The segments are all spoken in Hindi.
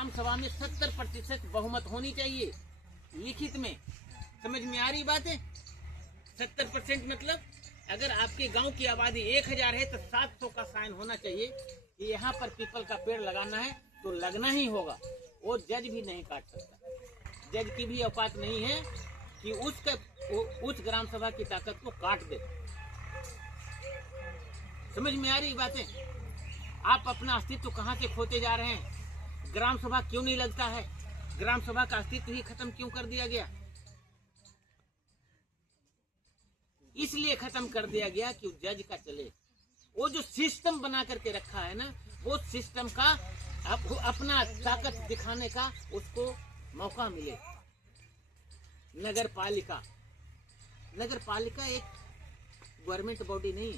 ग्राम सभा में 70% बहुमत होनी चाहिए लिखित में। समझ में आ रही बात है? 70% मतलब अगर आपके गांव की आबादी 1000 है तो 700 का साइन होना चाहिए कि यहाँ पर पीपल का पेड़ लगाना है, तो लगना ही होगा। वो जज भी नहीं काट सकता। जज की भी औकात नहीं है कि उस ग्राम सभा की ताकत को काट दे। समझ में आ रही बातें? आप अपना अस्तित्व कहाँ से खोते जा रहे हैं? ग्राम सभा क्यों नहीं लगता है? ग्राम सभा का अस्तित्व ही खत्म क्यों कर दिया गया? इसलिए खत्म कर दिया गया कि जज का चले। वो जो सिस्टम बना करके रखा है ना, वो सिस्टम का अपना ताकत दिखाने का उसको मौका मिले। नगर पालिका एक गवर्नमेंट बॉडी नहीं,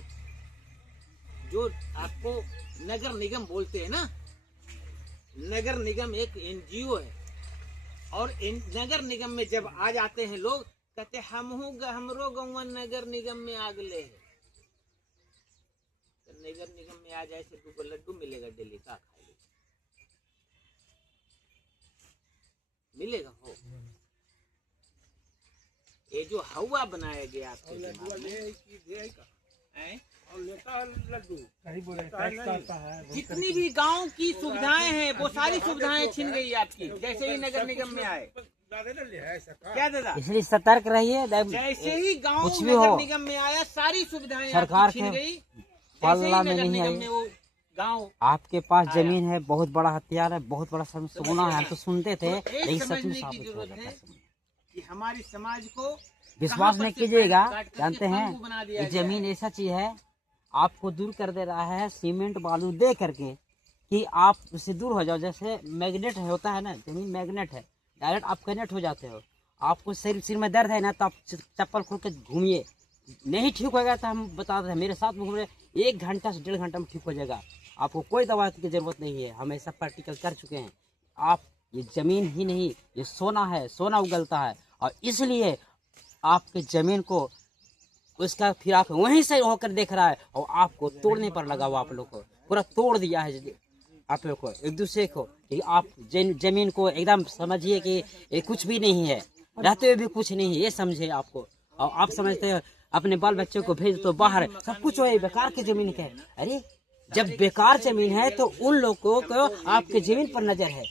जो आपको नगर निगम बोलते हैं ना, नगर निगम एक एनजीओ है। और नगर निगम में जब आ जाते हैं लोग, कहते हमरो गौवा नगर निगम में आ गए है। तो नगर निगम में आ जाए से 2 लड्डू मिलेगा डेली का खाएगा? मिलेगा हो? ये जो हवा बनाया गया आपके दिमाग में, जितनी भी गांव की सुविधाएं हैं वो सारी सुविधाएं छीन गई आपकी जैसे ही नगर निगम में आए। क्या दादा? इसलिए सतर्क रहिए। जैसे ही गांव नगर निगम में आया सारी सुविधाएं सरकार छीन गई। पल्ला में नहीं आई। वो गांव आपके पास जमीन है, बहुत बड़ा हथियार है, बहुत बड़ा सुना है, हम तो सुनते थे। यही समझने की जरूरत है कि हमारी समाज को विश्वास नहीं कीजिएगा। जानते हैं ये जमीन ऐसा चीज है, आपको दूर कर दे रहा है सीमेंट बालू दे करके कि आप उससे दूर हो जाओ। जैसे मैग्नेट होता है ना, जमीन मैग्नेट है, डायरेक्ट आप कनेक्ट हो जाते हो। आपको सिर में दर्द है ना, तो आप चप्पल खोल के घूमिए। नहीं ठीक होगा तो हम बता रहे हैं, मेरे साथ में घूम रहे, 1 घंटा से 1.5 घंटा में ठीक हो जाएगा। आपको कोई दवा की जरूरत नहीं है, हम ऐसा प्रैक्टिकल कर चुके हैं। आप ये जमीन ही नहीं, ये सोना है, सोना उगलता है। और इसलिए आपके जमीन को उसका फिर आप वहीं से होकर देख रहा है और आपको तोड़ने पर लगा हुआ। आप लोग को पूरा तोड़ दिया है आप लोग को, एक दूसरे को। कि आप जमीन को एकदम समझिए कि ये कुछ भी नहीं है, रहते हुए भी कुछ नहीं है, ये समझे आपको। और आप समझते हैं अपने बाल बच्चों को भेज तो बाहर सब कुछ हो बेकार की जमीन के। अरे जब बेकार जमीन है तो उन लोगों को आपके जमीन पर नजर है,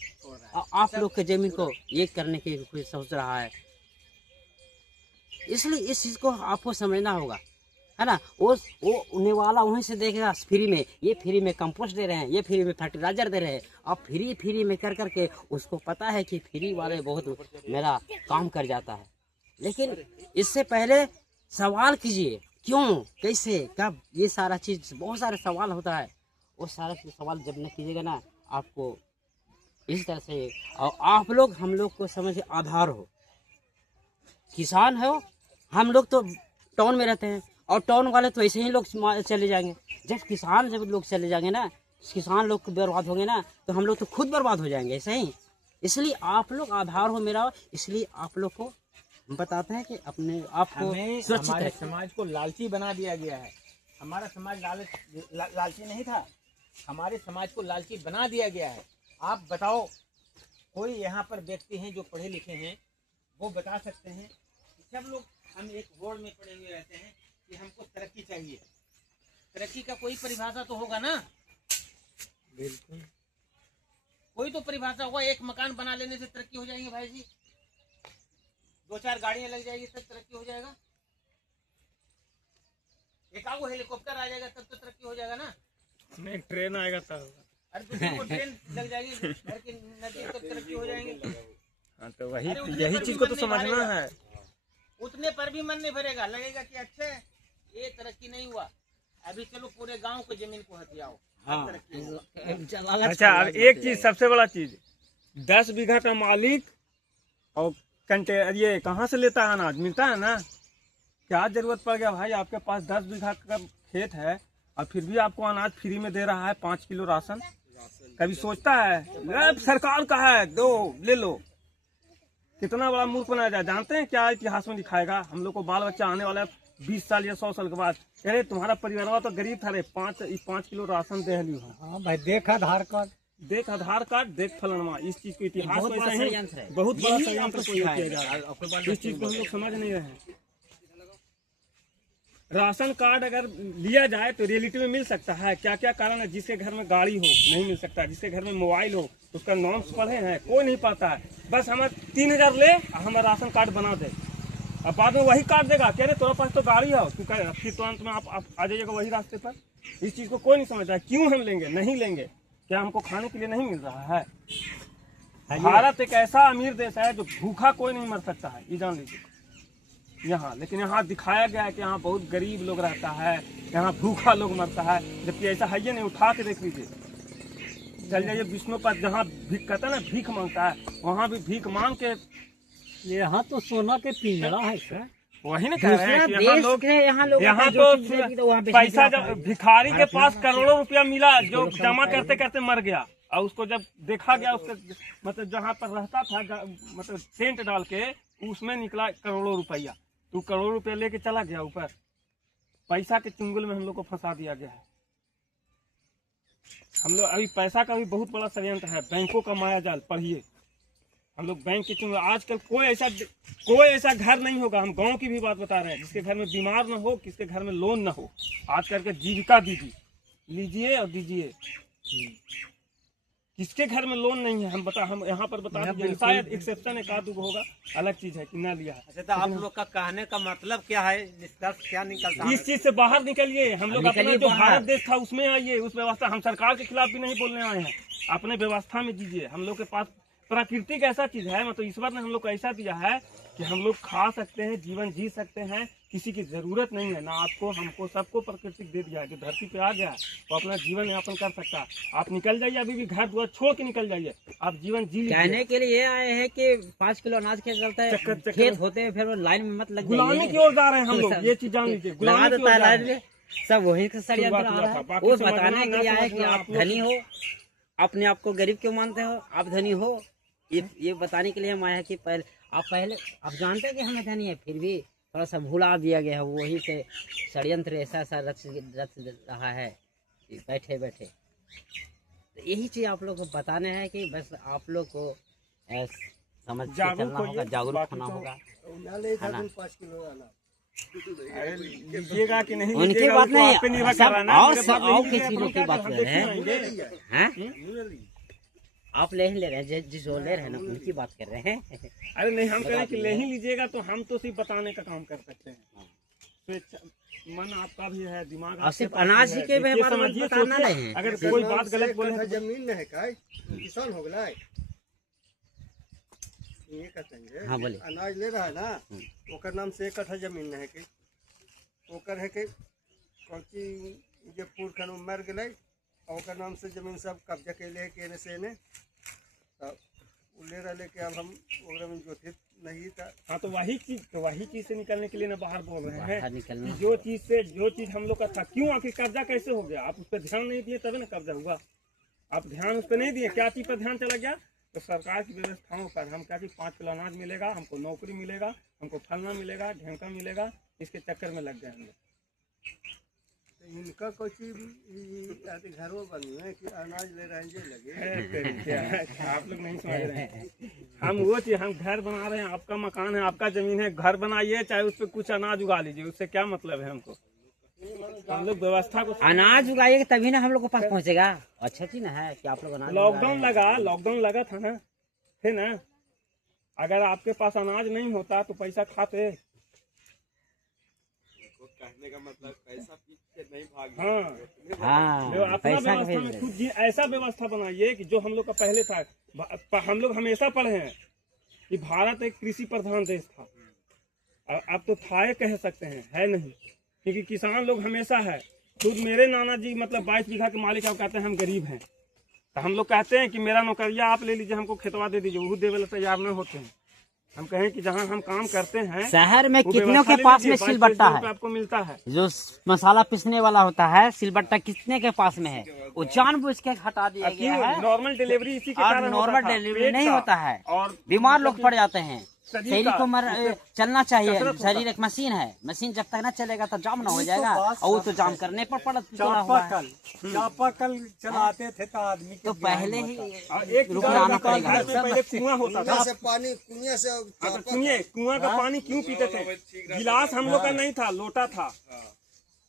और आप लोग के जमीन को ये करने की कोई सोच रहा है। इसलिए इस चीज को आपको समझना होगा, है ना। वो उन्हें वाला वहीं से देखेगा फ्री में, ये फ्री में कंपोस्ट दे रहे हैं, ये फ्री में फर्टिलाइजर दे रहे हैं। अब फ्री में कर करके उसको पता है कि फ्री वाले बहुत मेरा काम कर जाता है। लेकिन इससे पहले सवाल कीजिए, क्यों, कैसे, कब, ये सारा चीज, बहुत सारे सवाल होता है। वो सारा सवाल जब न कीजिएगा ना, आपको इस तरह से। और आप लोग हम लोग को समझ आधार हो, किसान हो। हम लोग तो टाउन में रहते हैं और टाउन वाले तो ऐसे ही लोग चले जाएंगे। जब लोग चले जाएंगे ना, किसान लोग बर्बाद होंगे ना, तो हम लोग तो खुद बर्बाद हो जाएंगे ऐसे ही। इसलिए आप लोग आधार हो मेरा, इसलिए आप लोग को बताते हैं कि अपने आप को सुरक्षित हमारे समाज को लालची बना दिया गया है। हमारा समाज लालची नहीं था, हमारे समाज को लालची बना दिया गया है। आप बताओ, कोई यहाँ पर व्यक्ति हैं जो पढ़े लिखे हैं, वो बता सकते हैं कि सब लोग हम एक बोर्ड में पढ़े हुए रहते हैं कि हमको तरक्की चाहिए। तरक्की का कोई परिभाषा तो होगा ना? बिल्कुल, कोई तो परिभाषा होगा। एक मकान बना लेने से तरक्की हो जाएंगे भाई जी? 2-4 गाड़ियां लग जाएगी तब तरक्की हो जाएगा? एक आगो हेलीकॉप्टर आ जाएगा तब तो तरक्की हो जाएगा ना? नहीं, ट्रेन आएगा तब। अरे दूसरे को ट्रेन लग जाएगी घर की नजदीक तब तरक्की हो जाएंगे। हाँ, तो यही चीज को तो समझना है। उतने पर भी मन नहीं भरेगा, लगेगा कि अच्छा ये तरक्की नहीं हुआ, अभी चलो पूरे गांव को जमीन को हथियाओ। हाँ। अच्छा, अब एक चीज, सबसे बड़ा चीज, 10 बीघा का मालिक और ये कहाँ से लेता है अनाज? मिलता है ना? क्या जरूरत पड़ गया भाई, आपके पास 10 बीघा का खेत है और फिर भी आपको अनाज फ्री में दे रहा है, 5 किलो राशन। कभी सोचता है सरकार का है, दो ले लो? कितना बड़ा मूर्ख बनाया जाए। जानते हैं क्या इतिहास में दिखाएगा? हम लोग को बाल बच्चा आने वाला है 20 साल या 100 साल के बाद, अरे तुम्हारा परिवार तो गरीब था रे, 5 किलो राशन दे लियो। हाँ भाई, देख आधार कार्ड देख आधार कार्ड, देख फलनमा, इस चीज को इतिहास बहुत में बड़ा ऐसा ही षड्यंत्र है। बहुत बड़ा यही षड्यंत्र आपको प्रयोग किया सिखाया जा रहा आपको है। इस चीज को हम लोग समझ नहीं रहे हैं। राशन कार्ड अगर लिया जाए तो रियलिटी में मिल सकता है। क्या क्या कारण है? जिसके घर में गाड़ी हो नहीं मिल सकता, जिसके घर में मोबाइल हो उसका नॉर्म्स पढ़े हैं, कोई नहीं पाता है। बस हमें 3000 ले, हमें राशन कार्ड बना दे, अब बाद में वही काट देगा, कह रहे तेरे पास तो गाड़ी है, तू कह फिर तुरंत में आप आ जाइएगा वही रास्ते पर। इस चीज को कोई नहीं समझता है। क्यों हम लेंगे? नहीं लेंगे। क्या हमको खाने के लिए नहीं मिल रहा है? भारत एक ऐसा अमीर देश है जो भूखा कोई नहीं मर सकता है, ये जान लीजिए यहाँ। लेकिन यहाँ दिखाया गया है कि यहाँ बहुत गरीब लोग रहता है, यहाँ भूखा लोग मरता है, जबकि ऐसा है ही नहीं। उठा के देख लीजिए, चल जाइए विष्णु पर, जहाँ भीख कहता है ना, भीख मांगता है, वहाँ भी भीख मांग के। यहाँ तो सोना के पिंजरा है सर। वही ना कह रहे हैं कि यहाँ लोग तो पैसा भिखारी के पास करोड़ों रुपया मिला, जो जमा करते करते मर गया। और उसको जब देखा गया, उसके मतलब जहाँ पर रहता था, मतलब टेंट डाल के, उसमें निकला करोड़ों रुपया। तो करोड़ों रुपया लेके चला गया ऊपर। पैसा के चुंगल में हम लोग को फंसा दिया गया है। हम लोग अभी पैसा का भी बहुत बड़ा षड्यंत्र है, बैंकों का माया जाल पढ़िए। हम लोग बैंक के चुंगल, आजकल कोई ऐसा घर नहीं होगा, हम गांव की भी बात बता रहे हैं, जिसके घर में बीमार न हो, किसके घर में लोन न हो। आजकल के जीविका दीदी लीजिए और दीजिए, किसके घर में लोन नहीं है? हम यहाँ पर बता दीजिए। शायद एक्सेप्शन एक आध होगा, अलग चीज है कि ना लिया है। अच्छा, तो आप लोग का कहने का मतलब क्या है? निष्कर्ष क्या निकलता है? इस चीज से बाहर निकलिए। हम लोग अपना जो भारत देश था उसमें आइए, उस व्यवस्था। हम सरकार के खिलाफ भी नहीं बोलने आए हैं, अपने व्यवस्था में दीजिए। हम लोग के पास प्राकृतिक ऐसा चीज है, मतलब ईश्वर ने हम लोग को ऐसा दिया है कि हम लोग खा सकते हैं, जीवन जी सकते हैं, किसी की जरूरत नहीं है। ना आपको, हमको, सबको प्राकृतिक दे दिया है। जो धरती पे आ गया है वो अपना जीवन यापन कर सकता है। आप निकल जाइए, अभी भी घर द्वार छोड़ के निकल जाइए, आप जीवन जी लीजिए। कहने के लिए आए हैं कि 5 किलो अनाज के चलते खेत होते हैं, फिर वो लाइन में मत लग जाइए। गुलामी की ओर जा रहे हैं हम लोग, ये चीज जान लीजिए। लगा देता है लाइन में, सब वही का षड्यंत्र आ रहा है। वो बताने के लिए आए कि आप धनी हो, अपने आप को गरीब क्यों मानते हो, आप धनी हो, ये बताने के लिए हम आए हैं कि पहले आप जानते हैं कि हमें धनी है, फिर भी थोड़ा सा भुला दिया गया है। वही से षड्यंत्र ऐसा रच रहा है बैठे बैठे। तो यही चीज आप लोग को बताने हैं कि बस आप लोग को समझ के चलना होगा, जागरूक होना होगा। लीजिएगा कि नहीं उनकी बात नहीं, सब और किसी लोग की बात कर रहे हैं। आप ले ही ले रहे हैं, जिस ले रहे हैं ना उनकी बात कर रहे हैं। अरे नहीं, हम कह रहे हैं कि ले ही लीजिएगा, तो हम तो सिर्फ बताने का काम कर सकते हैं। मन आपका भी है, दिमाग आप सिर्फ अनाज के बारे में बताना नहीं है। अगर कोई बात गलत बोले, जमीन नहीं है, किसान हो गया ये कहते हैं। हाँ बोले, अनाज ले रहा है ना, ओकर नाम से 1 कट्ठा जमीन है कि ओकर है कि कौची जे पुरखन मर गए, ओकर नाम से जमीन सब कब्जा के लिए केने से ने ले रहे कि अब हम ओकरा में जोतित नहीं था। हाँ, तो वही चीज से निकलने के लिए ना बाहर बोल रहे हैं निकलना। जो चीज हम लोग का था, क्यों आखिर कब्जा कैसे हो गया? आप उस पर ध्यान नहीं दिए तभी ना कब्जा हुआ। आप ध्यान उस पर नहीं दिए, क्या चीज पर ध्यान चला गया? तो सरकार की व्यवस्थाओं पर। हम क्या चीज 5 किलो अनाज मिलेगा, हमको नौकरी मिलेगा, हमको फलना मिलेगा, ढेंका मिलेगा, इसके चक्कर में लग गए हम लोग। इनका कुछ घरों बनी है कि अनाज ले रहे हैं लगे। आप लोग नहीं समझ रहे हैं। हम वो चीज, हम घर बना रहे हैं, आपका मकान है, आपका जमीन है, घर बनाइए, चाहे उस पर कुछ अनाज उगा लीजिए, उससे क्या मतलब है हमको? हम लोग व्यवस्था को अनाज उगाइएगा तभी ना हम लोग के पास पहुंचेगा। अच्छा चीज ना है कि आप लोग अनाज। लॉकडाउन लगा था ना, है ना? अगर आपके पास अनाज नहीं होता तो पैसा खाते। कहने का मतलब पैसा पीछे नहीं भाग। हाँ, अपना व्यवस्था में खुद ऐसा व्यवस्था बनाइए कि जो हम लोग का पहले था। हम लोग हमेशा पढ़े हैं कि भारत एक कृषि प्रधान देश था, अब तो था कह सकते हैं, है नहीं, क्योंकि किसान लोग हमेशा है। खुद मेरे नाना जी मतलब 22 बीघा के मालिक, आप कहते हैं हम गरीब हैं, तो हम लोग कहते हैं कि मेरा नौकरिया आप ले लीजिए, हमको खेतवा दे दीजिए, वो देवे तैयार नहीं होते हैं। हम कहें कि जहाँ हम काम करते हैं, शहर में कितनों के पास में सिलबट्टा है, आपको मिलता है। जो मसाला पीसने वाला होता है, सिलबट्टा कितने के पास में है, वो जानबूझ के हटा दिया गया है। नॉर्मल डिलीवरी इसी के और कारण नॉर्मल डिलीवरी नहीं होता है और बीमार लोग पड़ जाते हैं। शरीर को चलना चाहिए। शरीर एक मशीन है, मशीन जब तक ना चलेगा तो जाम ना हो जाएगा, और वो तो जाम करने पर पड़ा हुआ है। चापाकल चलाते थे तो आदमी तो पहले ही एक रुकना पड़ेगा। पहले कुआं होता था। से पानी कुएं से सुनिए, कुआं का पानी क्यों पीते थे? गिलास हम लोग का नहीं था, लोटा था।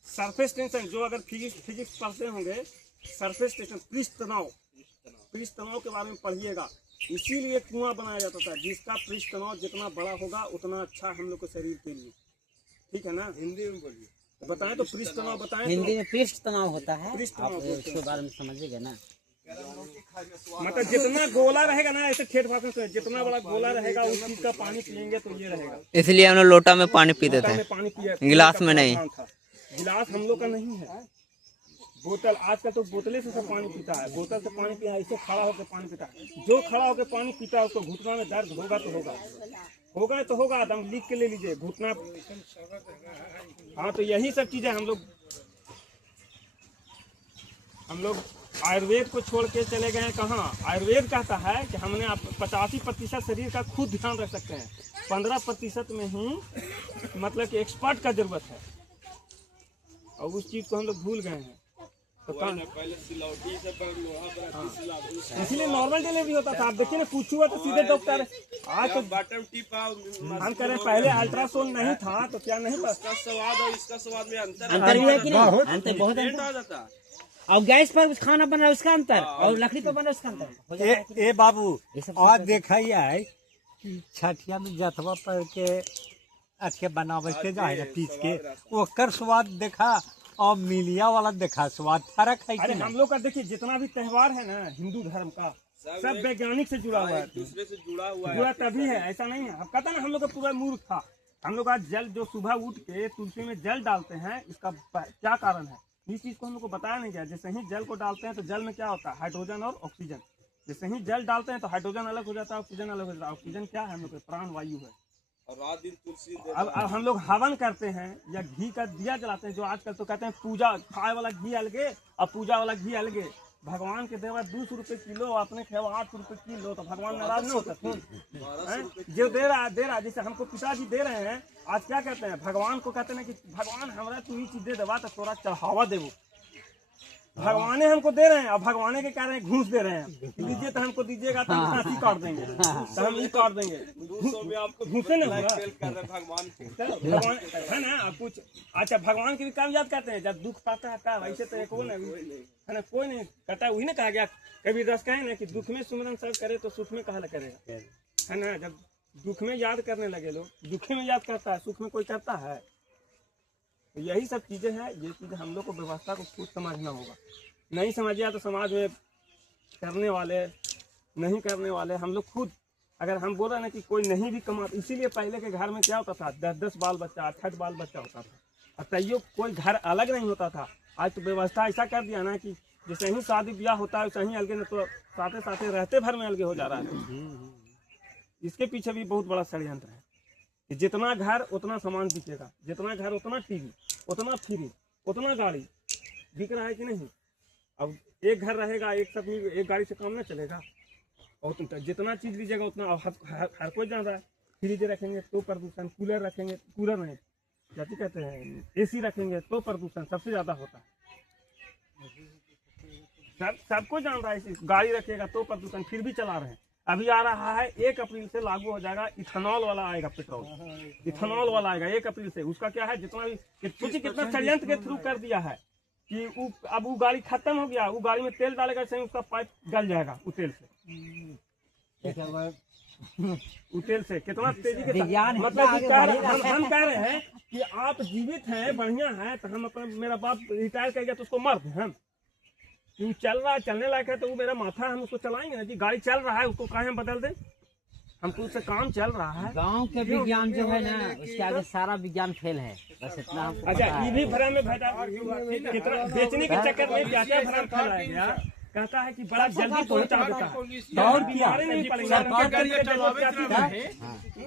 सरफेस टेंशन, जो अगर फिजिक्स पढ़ते होंगे, सरफेस टेंशन, पृष्ठ तनाव के बारे में पढ़िएगा। इसीलिए कुआं बनाया जाता था, जिसका पृष्ठ तनाव जितना बड़ा होगा उतना अच्छा हम लोग के शरीर के लिए। ठीक है ना? हिंदी में बोलिए, बताएं तो पृष्ठ तनाव बताएं। हिंदी में पृष्ठ तनाव होता है, पृष्ठ तनाव आप इसके बारे में समझिएगा ना। मतलब जितना गोला रहेगा ना, ऐसे ठेठ भाषा से, जितना बड़ा गोला रहेगा उस चीज का पानी पियेंगे तो ये रहेगा। इसलिए हम लोग लोटा में पानी पीते लोटा थे, में पानी पिया, गिलास में नहीं। गिलास हम लोग का नहीं है, बोतल। आजकल तो बोतले से सब पानी पीता है, बोतल से पानी पिया, ऐसे खड़ा होकर पानी पीता है। जो खड़ा होकर पानी पीता है उसको घुटना में दर्द होगा तो होगा, दम लिख के ले लीजिए, घुटना। हाँ, तो यही सब चीजें हम लोग आयुर्वेद को छोड़ के चले गए हैं कहाँ? आयुर्वेद कहता है कि हमने 85% शरीर का खुद ध्यान रख सकते हैं, 15% में ही मतलब कि एक्सपर्ट का जरूरत है, और उस चीज को हम लोग भूल गए हैं। तो पहले सिलौटी से इसीलिए नॉर्मल डिलीवरी होता था। आप देखिए ना, पूछू हुआ तो सीधे डॉक्टर। आज तो बटन टिप हम करें, पहले अल्ट्रासाउंड नहीं था तो क्या नहीं पता। इसका स्वाद और इसका स्वाद में अंतर अंतर भी है कि नहीं? अंतर बहुत आ अंतर। जाता। और गैस पर खाना बन रहा है उसका अंतर, और लकड़ी पर बन रहा है उसका अंतर हो जाता है कि नहीं? ए बाबू, ये सब आज देखा ही है कि छठिया में जथवा पर के अच्छे बनावे के जाए ना पीस के, ओकर स्वाद देखा और मिलिया वाला देखा, स्वाद फर्क है अरे कि हम लोग का देखिए, जितना भी त्योहार है ना हिंदू धर्म का, सब वैज्ञानिक से जुड़ा हुआ है, दूसरे से जुड़ा हुआ है। जुड़ा तभी है, ऐसा नहीं है। अब कहता ना हम लोग का पूरा मूर्ख था। हम लोग आज जल, जो सुबह उठ के तुलसी में जल डालते हैं, इसका क्या कारण है? इस चीज को हम लोग को बताया नहीं गया। जैसे ही जल को डालते हैं तो जल में क्या होता है? हाइड्रोजन और ऑक्सीजन। जैसे ही जल डालते हैं तो हाइड्रोजन अलग हो जाता है, ऑक्सीजन अलग हो जाता है। ऑक्सीजन क्या है? हम लोग का प्राण वायु है। और रात दिन तुलसी अब हम लोग हवन करते हैं या घी का दिया जलाते हैं, जो आजकल तो कहते हैं पूजा खाए वाला घी अलगे और पूजा वाला घी अलगे। भगवान के देवा 200 रुपए किलो, अपने खेवा 8 रुपए किलो, तो भगवान नाराज नहीं होता? जो दे रहा है, जैसे हमको पिताजी दे रहे हैं, आज क्या कहते हैं? भगवान को कहते हैं कि भगवान हमारा तू ही चीज दे देवा तो थोड़ा चढ़ावा देवो। भगवाने हमको दे रहे हैं और भगवाने के कह रहे हैं घूस दे रहे हैं, दीजिए तो हमको दीजिएगा तो हम फांसी काट देंगे, तो हम ये काट देंगे। 200 में आपको घूसे नहीं होगा। कर रहे भगवान के। चलो, भगवान है ना, आप कुछ अच्छा भगवान की भी काम याद करते हैं। जब दुख पाता है तब, ऐसे तो एक है ना, कोई नहीं कहता। वही ना कहा गया कभी दस कहे ना कि दुख में सुमरन सब करे तो सुख में कहा करेगा, है ना। जब दुख में याद करने लगे लोग, दुखे में याद करता है, सुख में कोई करता है? तो यही सब चीजें हैं, ये चीजें हम लोग को व्यवस्था को खुद समझना होगा। नहीं समझिए तो समाज में करने वाले, नहीं करने वाले, हम लोग खुद। अगर हम बोल रहे हैं ना कि कोई नहीं भी कमा, इसीलिए पहले के घर में क्या होता था? 10-10 बाल बच्चा, 8-8 बाल बच्चा होता था, और तैयो कोई घर अलग नहीं होता था। आज तो व्यवस्था ऐसा कर दिया ना कि जैसे ही शादी ब्याह होता है वैसे ही अलगे, न तो साथे साथे रहते भर में अलगे हो जा रहा है। इसके पीछे भी बहुत बड़ा षड्यंत्र है कि जितना घर उतना सामान बिकेगा, जितना घर उतना टीवी, उतना फ्री, उतना गाड़ी बिक रहा है कि नहीं? अब एक घर रहेगा, एक गाड़ी से काम न चलेगा, और जितना चीज लीजिएगा उतना। हर कोई जान रहा है, फ्रिज रखेंगे तो प्रदूषण, कूलर रखेंगे, कूलर नहीं क्या कहते हैं, AC रखेंगे तो प्रदूषण सबसे ज्यादा होता है। सबको जान रहा है। गाड़ी रखेगा तो प्रदूषण, फिर भी चला रहे हैं। अभी आ रहा है 1 अप्रैल से लागू हो जाएगा, इथेनॉल वाला आएगा पेट्रोल, इथेनॉल वाला आएगा 1 अप्रैल से। उसका क्या है? जितना भी सोचिए कितना षड्यंत्र के थ्रू कर दिया है कि अब वो गाड़ी खत्म हो गया, वो गाड़ी में तेल डालेगा, सही उसका पाइप गल जाएगा वो तेल से। वो तेल से कितना तेजी के साथ, मतलब हम कह रहे हैं कि आप जीवित हैं, बढ़िया है, तो हम अपना, मेरा बाप रिटायर कर गया तो उसको मर दें हम? चल रहा है, चलने लायक है तो वो मेरा माथा, हम उसको चलाएंगे ना जी। गाड़ी चल रहा है, उसको कहीं हम बदल दें? हमको उससे काम चल रहा है। गांव के विज्ञान जो है ना, उसके आगे सारा विज्ञान फेल है, बस इतना हमको अच्छा, पता ये है। भी भ्रम में कितना बेचने के चक्कर में क्या क्या भ्रम फैलाया गया। कहता है कि बड़ा जल्दी पहुंचा देता है, और क्या? नहीं पड़ेगा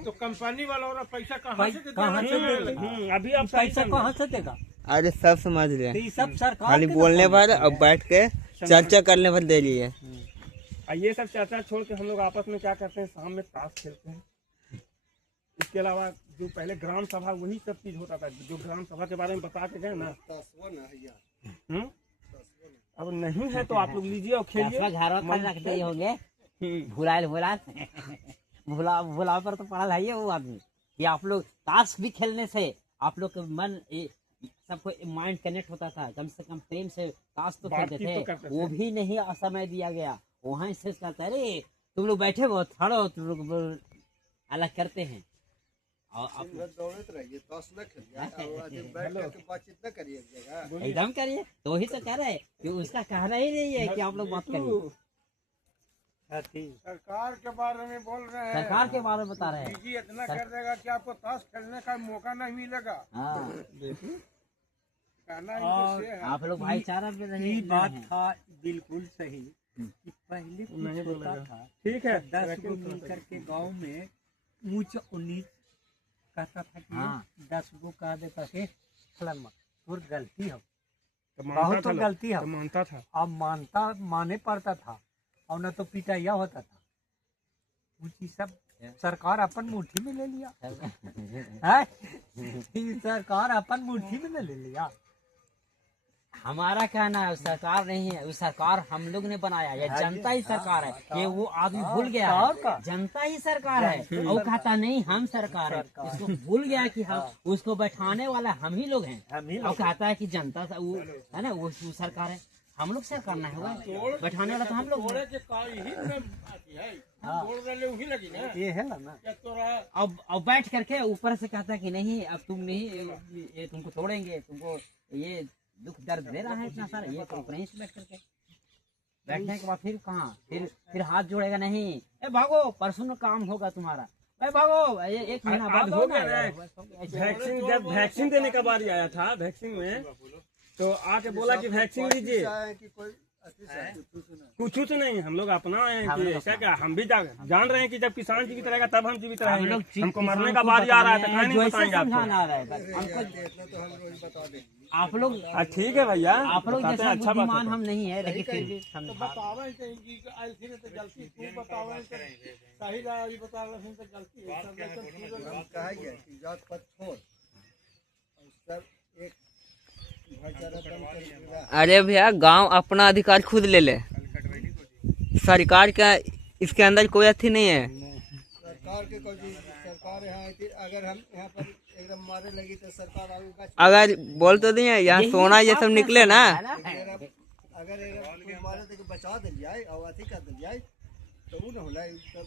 तो कंपनी वाला और पैसा कहाँ से अभी आप पैसा कहाँ से देगा? अरे सब समझ रहे तो हैं, ये सब सरकार खाली के बोलने पर और बैठ के चर्चा करने पर दे रही है। ये सब चर्चा छोड़ के हम लोग आपस में क्या करते हैं? शाम में ताश खेलते हैं, इसके अलावा जो पहले ग्राम सभा वही सब चीज होता था, जो ग्राम सभा के बारे में बता के गए ना। अब नहीं है तो आप लोग लीजिए और खेलिए। घर पर रख दिए होंगे भुला पर तो पढ़ा है वो आदमी कि आप लोग ताश भी खेलने से आप लोग का मन सबको माइंड कनेक्ट होता था, कम से कम प्रेम से ताश तो खेलते थे। वो भी नहीं समय दिया गया, वहाँ से कहते अरे तुम लोग बैठे हो थड़ो, तुम लोग अलग करते हैं। और आप एकदम करिए, तो वही तो कह रहे हैं कि उसका कहना ही नहीं है कि आप लोग बात करिए। सरकार के बारे में बोल रहे हैं, सरकार के बारे में बता रहे हैं। डीजी इतना कर देगा कि आपको ताश खेलने का मौका नहीं मिलेगा। हाँ, कहना और इनसे है। आप लोग भाईचारा में ये रहिए। बात था बिल्कुल सही कि पहले कुछ होता था, ठीक है, 10 गो मिल करके गांव में ऊंच 19 कहता था कि हाँ। 10 गो कह देता के फलाना और गलती हो, तो बहुत मानता तो था, गलती है। तो मानता था। अब माने पड़ता था और न तो पिटाइया होता था। ऊंची सब सरकार अपन मुट्ठी में ले लिया है? ये सरकार अपन मुट्ठी में ले लिया। हमारा कहना है सरकार नहीं है, वो सरकार हम लोग ने बनाया, ये जनता ही सरकार है। ये वो आदमी भूल गया है, जनता ही सरकार है। वो कहता नहीं हम सरकार है, इसको भूल गया कि हम उसको बैठाने वाला हम ही लोग हैं। और कहता है कि जनता वो है ना, वो सरकार है, हम लोग सरकार ना है, बैठाने वाला तो हम लोग हैं। के काल ही में आती है, बोल रहे वही लगी ना। ये है ना क्या तोरा अब बैठ करके ऊपर से कहता है कि नहीं अब तुम नहीं, ये तुमको तोड़ेंगे, तुमको ये दुख दर्द दे रहा है इतना सारा, ये तो ऊपर ही से बैठ करके बैठने के बाद फिर कहाँ फिर हाथ जोड़ेगा नहीं, ए भागो परसों काम होगा तुम्हारा, ए भागो ये 1 महीना बाद हो होगा। गया वैक्सीन, जब वैक्सीन देने का बारी आया था, वैक्सीन में तो आके बोला कि वैक्सीन लीजिए, कुछ नहीं, हम लोग अपना है कि ऐसा क्या, हम भी जान रहे हैं कि जब किसान जीवित रहेगा तब हम जीवित रहेंगे। हमको मरने का बारी आ रहा है तो कहीं नहीं बताएंगे आपको। आप लोग ठीक है भैया, आप लोग बताते जैसा हैं, अच्छा बात बुद्धिमान है। हम नहीं है, लेकिन फिर भी तो समझा। बतावे कि ऐसी ने तो गलती तू बतावे तो सही रहा, अभी बता रहे तो गलती है सब लेकिन कहा गया कि जात पात छोड़ और सब एक भाईचारा बन कर। अरे भैया गांव अपना अधिकार खुद ले ले, सरकार का इसके अंदर कोई अथी नहीं है। सरकार के कोई सरकार यहाँ आई थी, अगर हम यहाँ पर एकदम मारे लगी तो सरकार आगे अगर बोल तो दिए यहाँ सोना ये सब निकले ना, अगर एकदम मारे तो बचा दिल जाए और अथी कर दिल जाए तो वो न होला तब